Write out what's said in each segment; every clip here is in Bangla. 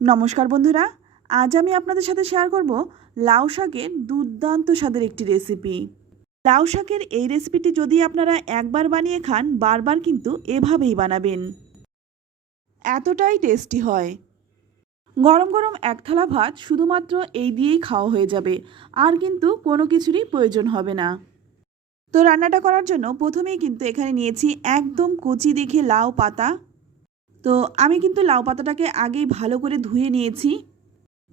নমস্কার বন্ধুরা, আজ আমি আপনাদের সাথে শেয়ার করব লাউ শাকের দুর্দান্ত স্বাদের একটি রেসিপি লাউ শাকের এই রেসিপিটি যদি আপনারা একবার বানিয়ে খান, বারবার কিন্তু এভাবেই বানাবেন। এতটাই টেস্টি হয়। গরম গরম এক থালা ভাত শুধুমাত্র এই দিয়েই খাওয়া হয়ে যাবে, আর কিন্তু কোনো কিছুরই প্রয়োজন হবে না। তো রান্নাটা করার জন্য প্রথমেই কিন্তু এখানে নিয়েছি একদম কচি দেখে লাউ পাতা তো আমি কিন্তু লাউ পাতাটাকে আগেই ভালো করে ধুয়ে নিয়েছি।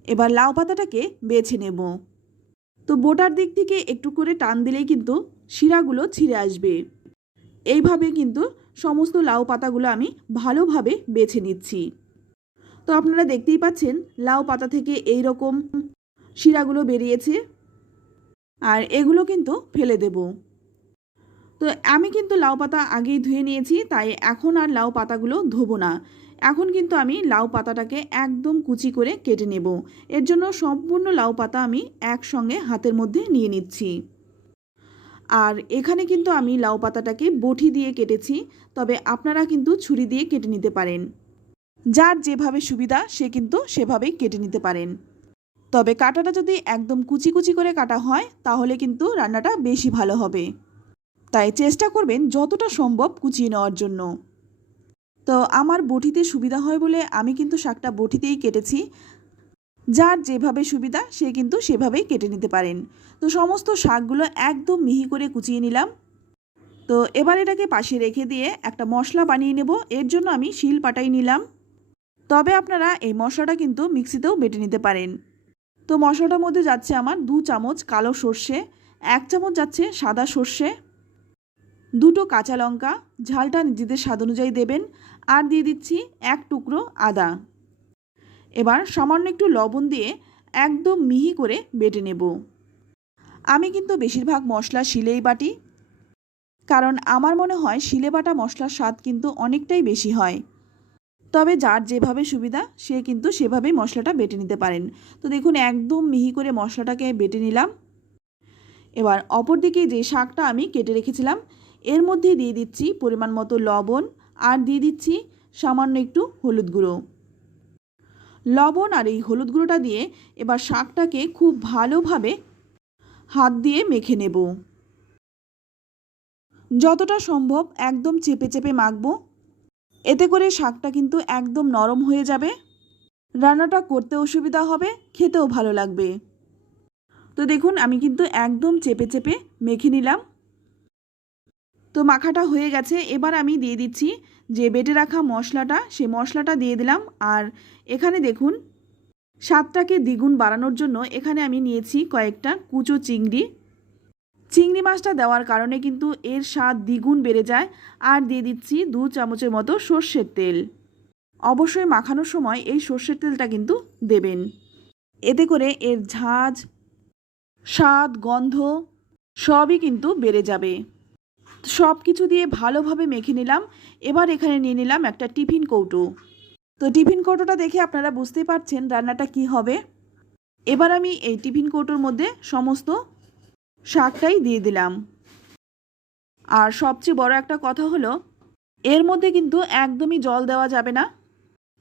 এবার লাউ পাতাটাকে বেছে নেব। তো বোটার দিক থেকে একটু করে টান দিলেই কিন্তু শিরাগুলো ছিঁড়ে আসবে। এইভাবে কিন্তু সমস্ত লাউ পাতাগুলো আমি ভালোভাবে বেছে নিচ্ছি। তো আপনারা দেখতেই পাচ্ছেন, লাউ পাতা থেকে এই রকম শিরাগুলো বেরিয়েছে। আর এগুলো কিন্তু ফেলে দেব। তো আমি কিন্তু লাউ পাতা আগেই ধুয়ে নিয়েছি, তাই এখন আর লাউ পাতাগুলো ধোবো না। এখন কিন্তু আমি লাউ পাতাটাকে একদম কুচি করে কেটে নেব। এর জন্য সম্পূর্ণ লাউ পাতা আমি একসঙ্গে হাতের মধ্যে নিয়ে নিচ্ছি। আর এখানে কিন্তু আমি লাউ পাতাটাকে বটি দিয়ে কেটেছি, তবে আপনারা কিন্তু ছুরি দিয়ে কেটে নিতে পারেন। যার যেভাবে সুবিধা, সে কিন্তু সেভাবেই কেটে নিতে পারেন। তবে কাটাটা যদি একদম কুচি কুচি করে কাটা হয়, তাহলে কিন্তু রান্নাটা বেশি ভালো হবে। তাই চেষ্টা করবেন যতটা সম্ভব কুচিয়ে নেওয়ার জন্য। তো আমার বটিতে সুবিধা হয় বলে আমি কিন্তু শাকটা বটিতেই কেটেছি। যার যেভাবে সুবিধা, সে কিন্তু সেভাবেই কেটে নিতে পারেন। তো সমস্ত শাকগুলো একদম মিহি করে কুচিয়ে নিলাম। তো এবার এটাকে পাশে রেখে দিয়ে একটা মশলা বানিয়ে নেব। এর জন্য আমি শিল পাটাই নিলাম। তবে আপনারা এই মশলাটা কিন্তু মিক্সিতেও বেটে নিতে পারেন। তো মশলাটার মধ্যে যাচ্ছে আমার দু চামচ কালো সর্ষে, এক চামচ যাচ্ছে সাদা সর্ষে। দুটো কাঁচা লঙ্কা, ঝালটা নিজেদের স্বাদ অনুযায়ী দেবেন, আর দিয়ে দিচ্ছি এক টুকরো আদা। এবার সামান্য একটু লবণ দিয়ে একদম মিহি করে বেটে নেব। আমি কিন্তু বেশিরভাগ মশলা শিলেই বাটি, কারণ আমার মনে হয় শিলে বাটা মশলার স্বাদ কিন্তু অনেকটাই বেশি হয়। তবে যার যেভাবে সুবিধা, সে কিন্তু সেভাবেই মশলাটা বেটে নিতে পারেন। তো দেখুন, একদম মিহি করে মশলাটাকে বেটে নিলাম। এবার অপরদিকে যে শাকটা আমি কেটে রেখেছিলাম এর মধ্যে দিয়ে দিচ্ছি পরিমাণ মতো লবণ আর দিয়ে দিচ্ছি সামান্য একটু হলুদ গুঁড়ো। লবণ আর এই হলুদ গুঁড়োটা দিয়ে এবার শাকটাকে খুব ভালোভাবে হাত দিয়ে মেখে নেব। যতটা সম্ভব একদম চেপে চেপে মাখবো। এতে করে শাকটা কিন্তু একদম নরম হয়ে যাবে। রান্নাটা করতে অসুবিধা হবে, খেতেও ভালো লাগবে। তো দেখুন, আমি কিন্তু একদম চেপে চেপে মেখে নিলাম। তো মাখাটা হয়ে গেছে, এবার আমি দিয়ে দিচ্ছি যে বেটে রাখা মশলাটা সে মশলাটা দিয়ে দিলাম। আর এখানে দেখুন, স্বাদটাকে দ্বিগুণ বাড়ানোর জন্য এখানে আমি নিয়েছি কয়েকটা কুচো চিংড়ি। চিংড়ি মাছটা দেওয়ার কারণে কিন্তু এর স্বাদ দ্বিগুণ বেড়ে যায়। আর দিয়ে দিচ্ছি দু চামচের মতো সর্ষের তেল। অবশ্যই মাখানোর সময় এই সর্ষের তেলটা কিন্তু দেবেন। এতে করে এর ঝাঁজ, স্বাদ, গন্ধ সবই কিন্তু বেড়ে যাবে। সব কিছু দিয়ে ভালোভাবে মেখে নিলাম। এবার এখানে নিয়ে নিলাম একটা টিফিন কৌটো। তো টিফিন কৌটোটা দেখে আপনারা বুঝতেই পারছেন রান্নাটা কি হবে। এবার আমি এই টিফিন কৌটোর মধ্যে সমস্ত শাকটাই দিয়ে দিলাম। আর সবচেয়ে বড় একটা কথা হলো, এর মধ্যে কিন্তু একদমই জল দেওয়া যাবে না।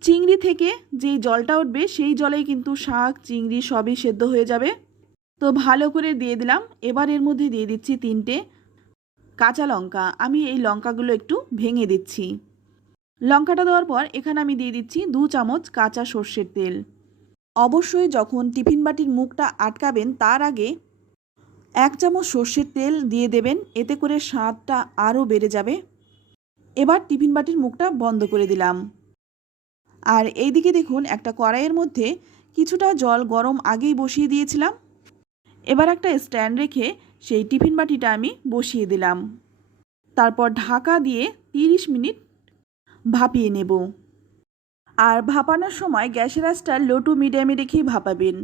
চিংড়ি থেকে যেই জলটা উঠবে, সেই জলেই কিন্তু শাক, চিংড়ি সবই সেদ্ধ হয়ে যাবে। তো ভালো করে দিয়ে দিলাম। এবার এর মধ্যে দিয়ে দিচ্ছি তিনটে কাঁচা লঙ্কা। আমি এই লঙ্কাগুলো একটু ভেঙে দিচ্ছি। লঙ্কাটা দেওয়ার পর এখানে আমি দিয়ে দিচ্ছি দু চামচ কাঁচা সর্ষের তেল। অবশ্যই যখন টিফিন বাটির মুখটা আটকাবেন, তার আগে এক চামচ সর্ষের তেল দিয়ে দেবেন, এতে করে স্বাদটা আরও বেড়ে যাবে। এবার টিফিন বাটির মুখটা বন্ধ করে দিলাম। আর এইদিকে দেখুন, একটা কড়াইয়ের মধ্যে কিছুটা জল গরম আগেই বসিয়ে দিয়েছিলাম। এবার একটা স্ট্যান্ড রেখে সেই টিফিন বাটিটা আমি বসিয়ে দিলাম। তারপর ঢাকা দিয়ে তিরিশ মিনিট ভাপিয়ে নেব। আর ভাপানোর সময় গ্যাসের আঁচটা লো টু মিডিয়ামে রেখেই ভাপাবেন।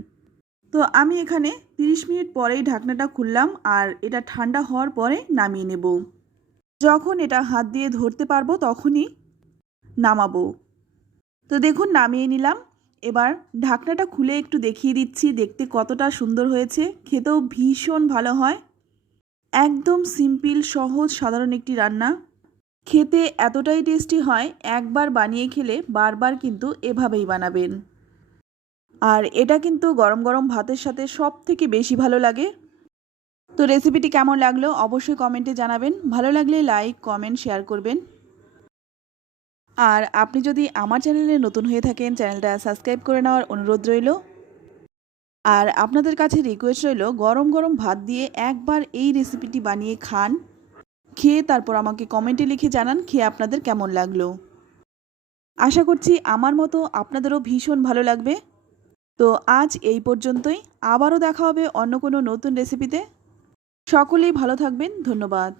তো আমি এখানে তিরিশ মিনিট পরেই ঢাকনাটা খুললাম আর এটা ঠান্ডা হওয়ার পরে নামিয়ে নেব। যখন এটা হাত দিয়ে ধরতে পারব তখনই নামাবো। তো দেখুন নামিয়ে নিলাম। এবার ঢাকনাটা খুলে একটু দেখিয়ে দিচ্ছি দেখতে কতটা সুন্দর হয়েছে। খেতেও ভীষণ ভালো হয়। একদম সিম্পল, সহজ, সাধারণ একটি রান্না। খেতে এতটাই টেস্টি হয়, একবার বানিয়ে খেলে বারবার কিন্তু এভাবেই বানাবেন। আর এটা কিন্তু গরম গরম ভাতের সাথে সব থেকে বেশি ভালো লাগে। তো রেসিপিটি কেমন লাগল অবশ্যই কমেন্টে জানাবেন। ভালো লাগলে লাইক কমেন্ট শেয়ার করবেন। আর আপনি যদি আমার চ্যানেলে নতুন হয়ে থাকেন চ্যানেলটা সাবস্ক্রাইব করে নেওয়ার অনুরোধ রইল। আর আপনাদের কাছে রিকোয়েস্ট রইল, গরম গরম ভাত দিয়ে একবার এই রেসিপিটি বানিয়ে খান। খেয়ে তারপর আমাকে কমেন্টে লিখে জানান খেয়ে আপনাদের কেমন লাগল। আশা করছি আমার মতো আপনাদেরও ভীষণ ভালো লাগবে। তো আজ এই পর্যন্তই, আবারও দেখা হবে অন্য কোনো নতুন রেসিপিতে সকলেই ভালো থাকবেন, ধন্যবাদ।